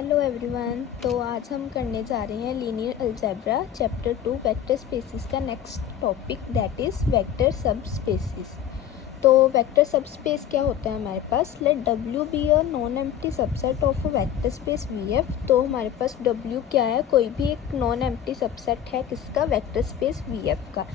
Hello everyone. तो आज हम करने जा रहे हैं linear algebra chapter 2 vector spaces का next topic that is vector subspaces. तो वेक्टर सब स्पेस क्या होता है हमारे पास, let W be a non empty subset of a vector space VF। तो हमारे पास W क्या है, कोई भी एक नॉन एम्प्टी सबसेट है किसका, वेक्टर स्पेस VF का।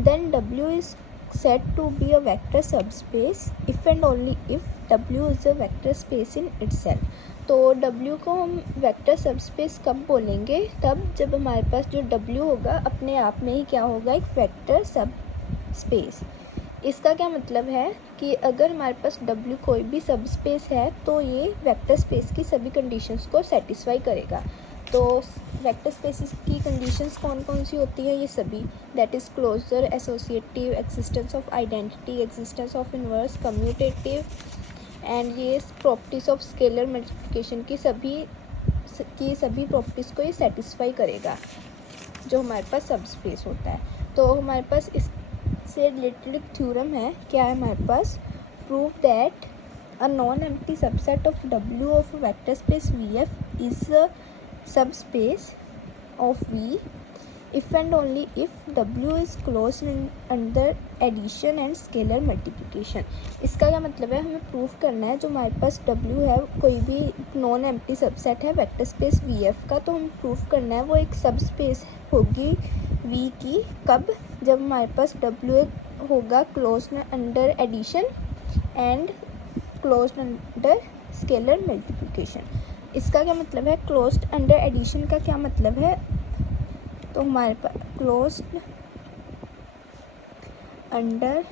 Then W is said to be a vector subspace if and only if W is a vector space in itself। तो W को हम वेक्टर सबस्पेस कब बोलेंगे, तब जब हमारे पास जो W होगा अपने आप में ही क्या होगा, एक वेक्टर सब स्पेस। इसका क्या मतलब है कि अगर हमारे पास W कोई भी सब स्पेस है तो ये वेक्टर स्पेस की सभी कंडीशंस को सेटिस्फाई करेगा। तो वेक्टर स्पेसिस की कंडीशंस कौन कौन सी होती है, ये सभी, that is closure, associative, existence of identity, existence of inverse, commutative and ये प्रॉपर्टीज़ ऑफ स्केलर मल्टीप्लिकेशन की सभी प्रॉपर्टीज़ को ये सेटिस्फाई करेगा जो हमारे पास सब स्पेस होता है। तो हमारे पास इससे रिलेटेड एक थ्योरम है, क्या है हमारे पास, prove that a non empty subset of W of vector space VF is a subspace of V if and only if W is closed under addition and scalar multiplication। इसका क्या मतलब है, हमें प्रूफ करना है जो हमारे पास W है, कोई भी नॉन एम्प्टी सबसेट है वेक्टर स्पेस VF का, तो हम प्रूफ करना है वो एक सब स्पेस होगी V की, कब, जब हमारे पास W होगा closed under addition and closed under scalar multiplication. इसका क्या मतलब है, क्लोज्ड अंडर एडिशन का क्या मतलब है, तो हमारे पास क्लोज्ड अंडर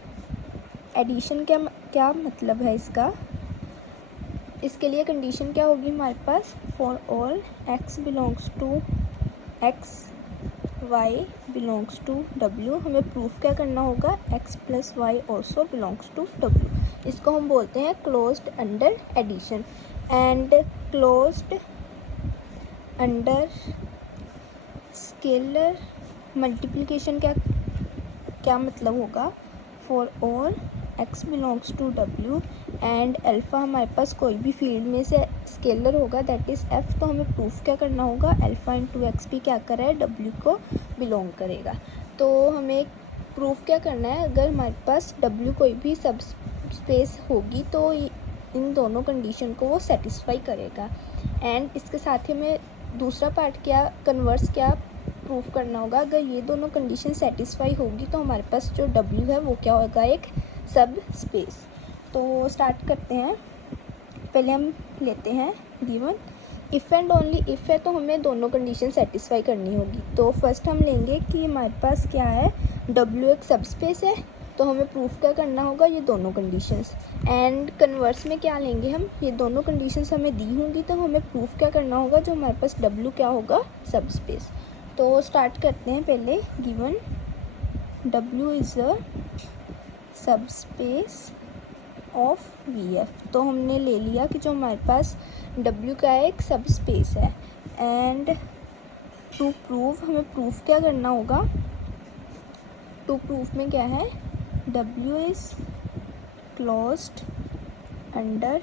एडिशन क्या मतलब है इसका, इसके लिए कंडीशन क्या होगी हमारे पास, for all x belongs to x y belongs to W। हमें प्रूफ क्या करना होगा, x plus y also belongs to W। इसको हम बोलते हैं closed under addition. And closed under scalar multiplication क्या मतलब होगा, for all x belongs to W and alpha हमारे पास कोई भी फील्ड में से स्केलर होगा दैट इज़ f। तो हमें प्रूफ क्या करना होगा, अल्फ़ा इंटू एक्स भी क्या कर रहा है, W को बिलोंग करेगा। तो हमें प्रूफ क्या करना है, अगर हमारे पास W कोई भी सब स्पेस होगी तो इन दोनों कंडीशन को वो सेटिस्फाई करेगा। एंड इसके साथ ही हमें दूसरा पार्ट क्या, कन्वर्स क्या प्रूफ करना होगा, अगर ये दोनों कंडीशन सेटिस्फाई होगी तो हमारे पास जो W है वो क्या होगा, एक सब स्पेस। तो स्टार्ट करते हैं, पहले हम लेते हैं given if and only if है तो हमें दोनों कंडीशन सेटिस्फाई करनी होगी। तो फर्स्ट हम लेंगे कि हमारे पास क्या है, W एक सब स्पेस है, तो हमें प्रूफ क्या करना होगा, ये दोनों कंडीशंस। एंड कन्वर्स में क्या लेंगे हम, ये दोनों कंडीशंस हमें दी होंगी तो हमें प्रूफ क्या करना होगा, जो हमारे पास W क्या होगा, सब स्पेस। तो स्टार्ट करते हैं, पहले given W is a subspace of VF। तो हमने ले लिया कि जो हमारे पास W का एक सब स्पेस है। एंड टू प्रूव, हमें प्रूफ क्या करना होगा, टू प्रूफ में क्या है, W is closed under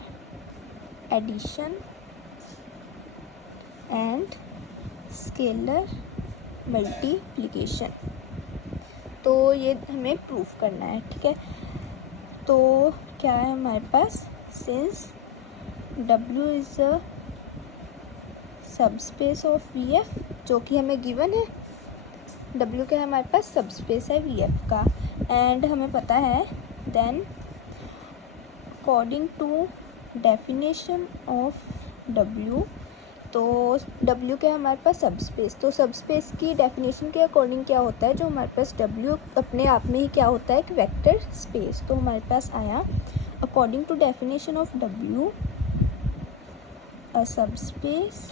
addition and scalar multiplication. तो ये हमें प्रूफ करना है, ठीक है। तो क्या है हमारे पास, since W is a subspace of VF, जो कि हमें गिवन है, W क्या है हमारे पास, सब स्पेस है VF का। एंड हमें पता है then according to definition of W, तो W क्या है हमारे पास, सब स्पेस। तो सब स्पेस की डेफिनेशन के अकॉर्डिंग क्या होता है, जो हमारे पास W अपने आप में ही क्या होता है, एक वेक्टर स्पेस। तो हमारे पास आया according to definition of W a subspace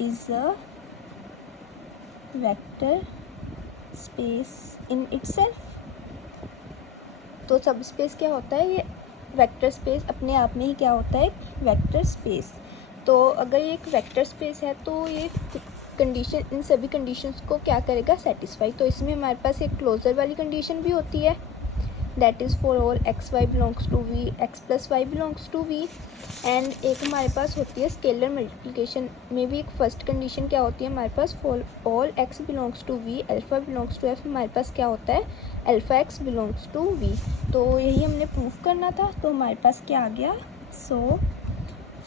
is a vector space in itself. तो सब स्पेस क्या होता है, ये वेक्टर स्पेस अपने आप में ही क्या होता है, एक वेक्टर स्पेस। तो अगर ये एक वेक्टर स्पेस है तो ये कंडीशन, इन सभी कंडीशंस को क्या करेगा, सेटिस्फाई। तो इसमें हमारे पास एक क्लोजर वाली कंडीशन भी होती है, that is for all x y belongs to V, x plus y belongs to V. And एक हमारे पास होती है स्केलर मल्टीप्लिकेशन में भी एक फर्स्ट कंडीशन क्या होती है हमारे पास, for all x belongs to V alpha belongs to F, हमारे पास क्या होता है alpha x belongs to V. तो यही हमने प्रूफ करना था। तो हमारे पास क्या आ गया, so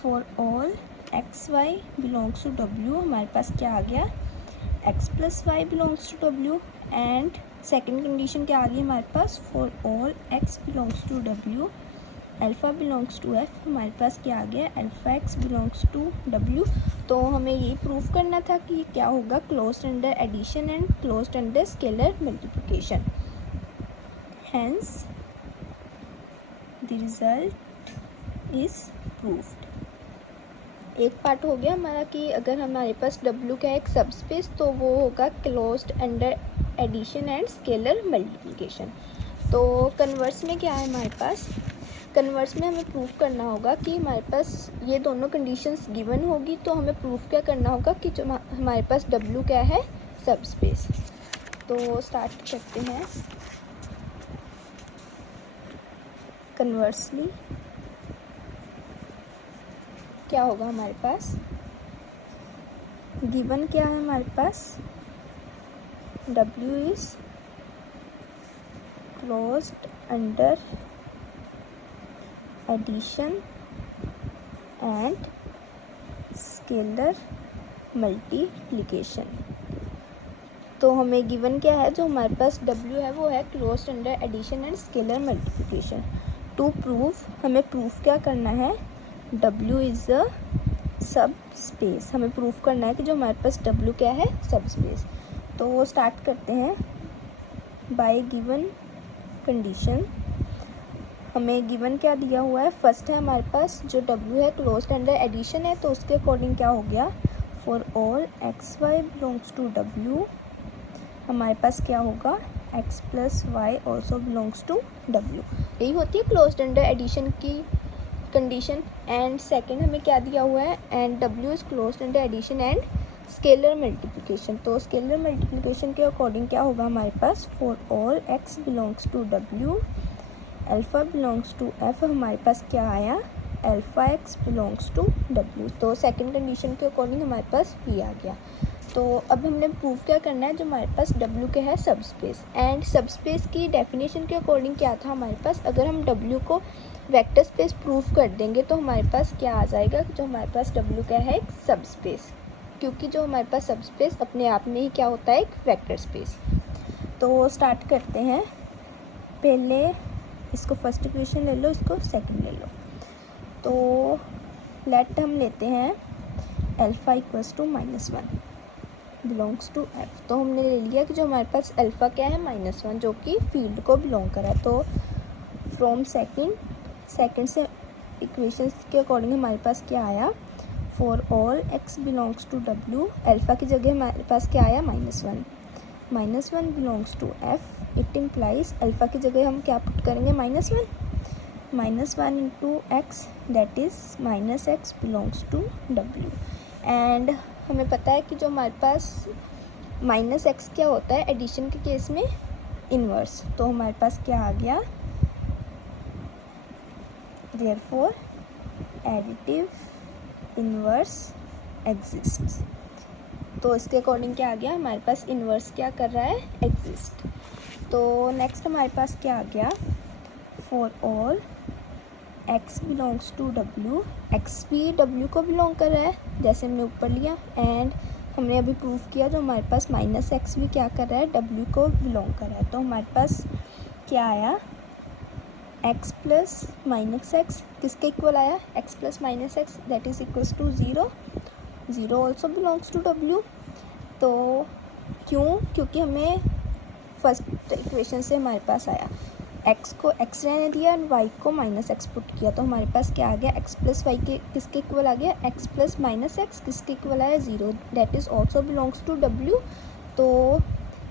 for all x y belongs to W हमारे पास क्या आ गया, x plus y belongs to W. And second condition क्या आ गई हमारे पास, for all x belongs to W alpha belongs to F, हमारे पास क्या आ गया alpha x belongs to W. तो हमें ये प्रूफ करना था कि क्या होगा closed under addition and closed under scalar multiplication, hence the result is proofed. एक पार्ट हो गया हमारा कि अगर हमारे पास W का एक सब स्पेस तो वो होगा closed under addition and scalar multiplication. तो कन्वर्स में क्या है हमारे पास, कन्वर्स में हमें प्रूफ करना होगा कि हमारे पास ये दोनों कंडीशंस गिवन होगी, तो हमें प्रूफ क्या करना होगा कि जो हमारे पास W क्या है सब स्पेस। तो स्टार्ट करते हैं। कन्वर्सली क्या होगा हमारे पास, गिवन क्या है हमारे पास, W is closed under addition and scalar multiplication. तो हमें गिवन क्या है, जो हमारे पास W है वो है closed under addition and scalar multiplication. To proof हमें प्रूफ क्या करना है, W इज़ अ सब स्पेस, हमें प्रूफ करना है कि जो हमारे पास W क्या है सब स्पेस। तो स्टार्ट करते हैं बाय गिवन कंडीशन। हमें गिवन क्या दिया हुआ है, फर्स्ट है हमारे पास जो W है क्लोज्ड अंडर एडिशन है, तो उसके अकॉर्डिंग क्या हो गया, for all x y belongs to W हमारे पास क्या होगा x plus y also belongs to W। यही होती है क्लोज्ड अंडर एडिशन की कंडीशन। एंड सेकंड हमें क्या दिया हुआ है, and W is closed under addition and scalar multiplication. तो स्केलर मल्टीप्लिकेशन के अकॉर्डिंग क्या होगा हमारे पास, for all x belongs to W alpha belongs to F, हमारे पास क्या आया alpha x belongs to W। तो सेकंड कंडीशन के अकॉर्डिंग हमारे पास ये आ गया। तो अब हमने प्रूफ क्या करना है, जो हमारे पास W के है सब स्पेस। एंड सब स्पेस की डेफिनेशन के अकॉर्डिंग क्या था हमारे पास, अगर हम W को वेक्टर स्पेस प्रूफ कर देंगे तो हमारे पास क्या आ जाएगा, जो हमारे पास W का है एक सब स्पेस, क्योंकि जो हमारे पास सब स्पेस अपने आप में ही क्या होता है एक वेक्टर स्पेस। तो स्टार्ट करते हैं, पहले इसको फर्स्ट इक्वेशन ले लो, इसको सेकंड ले लो। तो लेट हम लेते हैं alpha equals to -1 belongs to F. तो हमने ले लिया कि जो हमारे पास अल्फ़ा क्या है -1 जो कि फील्ड को बिलोंग करा है। तो फ्रॉम सेकंड से इक्वेशंस के अकॉर्डिंग हमारे पास क्या आया, for all x belongs to W alpha की जगह हमारे पास क्या आया -1 belongs to F. It implies alpha की जगह हम क्या पुट करेंगे -1 into x that is -x belongs to W। And हमें पता है कि जो हमारे पास -x क्या होता है एडिशन के केस में इन्वर्स। तो हमारे पास क्या आ गया, देयरफॉर एडिटिव इन्वर्स एग्जिस्ट। तो इसके अकॉर्डिंग क्या आ गया, हमारे पास इन्वर्स क्या कर रहा है एग्जिस्ट। तो नेक्स्ट हमारे पास क्या आ गया, for all x belongs to W x भी W को बिलोंग कर रहा है जैसे हमने ऊपर लिया। एंड हमने अभी प्रूफ किया जो हमारे पास -x भी क्या कर रहा है W को बिलोंग कर रहा है। तो हमारे पास क्या आया, x प्लस -x किसके इक्वल आया, x plus -x that is equals to 0 also belongs to W। तो क्योंकि हमें फर्स्ट इक्वेशन से हमारे पास आया x को x रहने दिया और y को -x पुट किया। तो हमारे पास क्या आ गया, x प्लस वाई के किसके इक्वल आ गया, x प्लस -x किसके इक्वल आया 0 that is also belongs to W। तो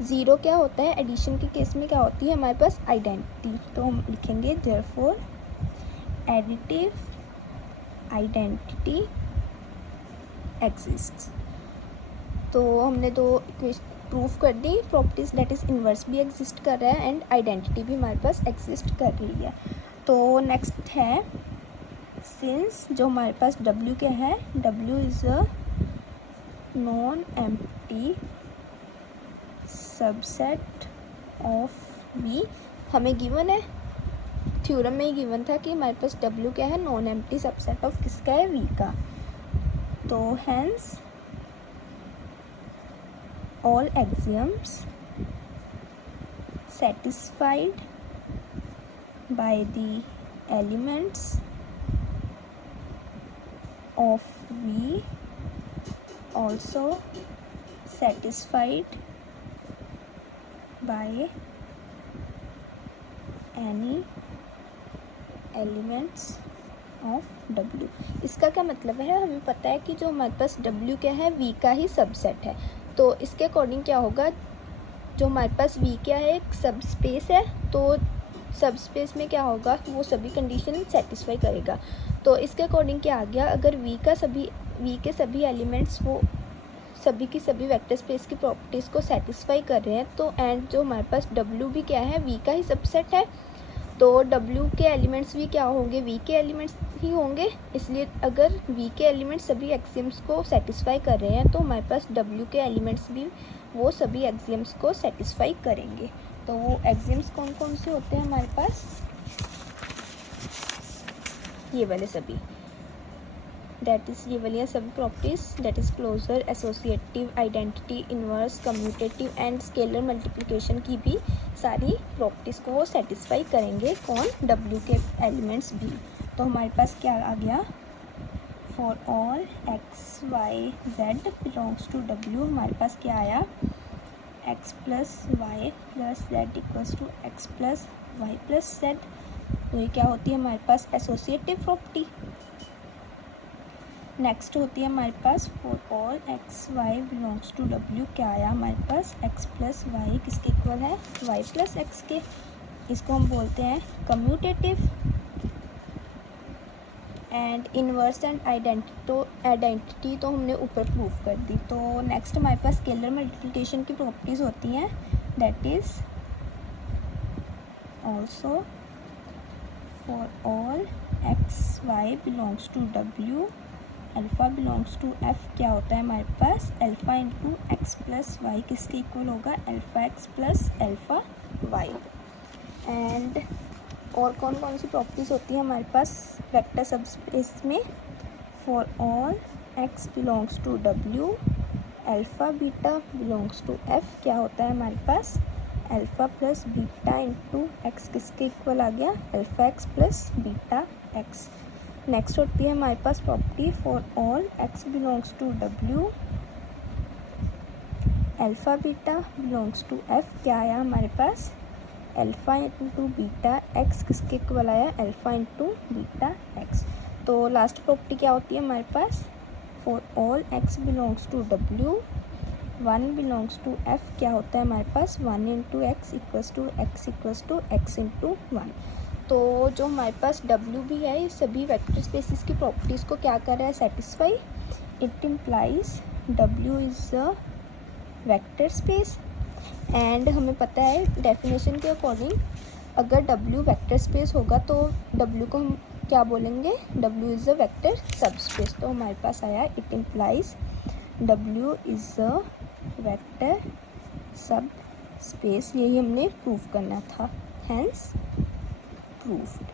0 क्या होता है एडिशन के केस में क्या होती है हमारे पास आइडेंटिटी। तो हम लिखेंगे देयरफॉर एडिटिव आइडेंटिटी एग्जिस्ट्स। तो हमने दो प्रूफ कर दी प्रॉपर्टीज़, डेट इज़ इन्वर्स भी एग्जिस्ट कर रहा है एंड आइडेंटिटी भी हमारे पास एग्जिस्ट कर रही है। तो नेक्स्ट है सिंस जो हमारे पास W क्या है, W is a non empty subset of V। हमें गिवन है, थ्योरम में ही गिवन था कि हमारे पास W क्या है, नॉन एम्प्टी सबसेट ऑफ किसका है, V का। तो hence all axioms satisfied by the elements of V also satisfied by any elements of W। इसका क्या मतलब है, हमें पता है कि जो हमारे पास W क्या है, V का ही सबसेट है। तो इसके अकॉर्डिंग क्या होगा, जो हमारे पास V क्या है, एक सब स्पेस है, तो सब स्पेस में क्या होगा, वो सभी कंडीशन सेटिस्फाई करेगा। तो इसके अकॉर्डिंग क्या आ गया, अगर V के सभी एलिमेंट्स वो सभी की सभी वेक्टर स्पेस की प्रॉपर्टीज़ को सेटिस्फाई कर रहे हैं, तो एंड जो हमारे पास W भी क्या है, V का ही सबसेट है, तो W के एलिमेंट्स भी क्या होंगे, V के एलिमेंट्स ही होंगे। इसलिए अगर V के एलिमेंट्स सभी एक्सियम्स को सेटिस्फाई कर रहे हैं, तो हमारे पास W के एलिमेंट्स भी वो सभी एक्सियम्स को सेटिस्फाई करेंगे। तो वो एक्सियम्स कौन कौन से होते हैं हमारे पास, ये वाले सभी, दैट इज़ ये वाली सभी properties, that is closure, associative, identity, inverse, commutative and scalar multiplication की भी सारी प्रॉपर्टीज़ को वो सेटिस्फाई करेंगे। कौन, W के एलिमेंट्स भी। तो हमारे पास क्या आ गया, for all x y z belongs to W, हमारे पास क्या आया, x plus y plus z equals to x plus y plus z. तो ये क्या होती है हमारे पास, एसोसिएटिव प्रॉपर्टी। नेक्स्ट होती है हमारे पास for all x y belongs to W, क्या आया हमारे पास, x प्लस वाई किसके इक्वल है, y प्लस एक्स के। इसको हम बोलते हैं commutative. And inverse and identity तो हमने ऊपर प्रूफ कर दी। तो नेक्स्ट हमारे पास स्केलर मल्टीप्लिकेशन की प्रॉपर्टीज़ होती हैं, that is also for all x y belongs to W, alpha belongs to F, क्या होता है हमारे पास, alpha into x plus y किसके इक्वल होगा, alpha x plus alpha y. And और कौन कौन सी प्रॉपर्टीज़ होती है हमारे पास वेक्टर सबस्पेस में, for all x belongs to W, alpha beta belongs to F, क्या होता है हमारे पास, alpha plus beta into x किसके इक्वल आ गया, alpha x plus beta x. Next होती है हमारे पास property for all x belongs to W, alpha beta belongs to F, क्या आया हमारे पास, अल्फ़ा इंटू बीटा एक्स किसके इक्वल आया, अल्फ़ा इंटू बीटा एक्स। तो लास्ट प्रॉपर्टी क्या होती है हमारे पास, for all x belongs to W, 1 belongs to F, क्या होता है हमारे पास, 1 into x equals to x into 1। तो जो हमारे पास W भी है, ये सभी वेक्टर स्पेसिस की प्रॉपर्टीज़ को क्या कर रहा है, satisfy. It implies W is a vector space. And हमें पता है डेफिनेशन के अकॉर्डिंग अगर W वेक्टर स्पेस होगा तो W को हम क्या बोलेंगे, W is a vector subspace. तो हमारे पास आया it implies W is a vector सब स्पेस, यही हमने प्रूव करना था, हेंस प्रूव्ड।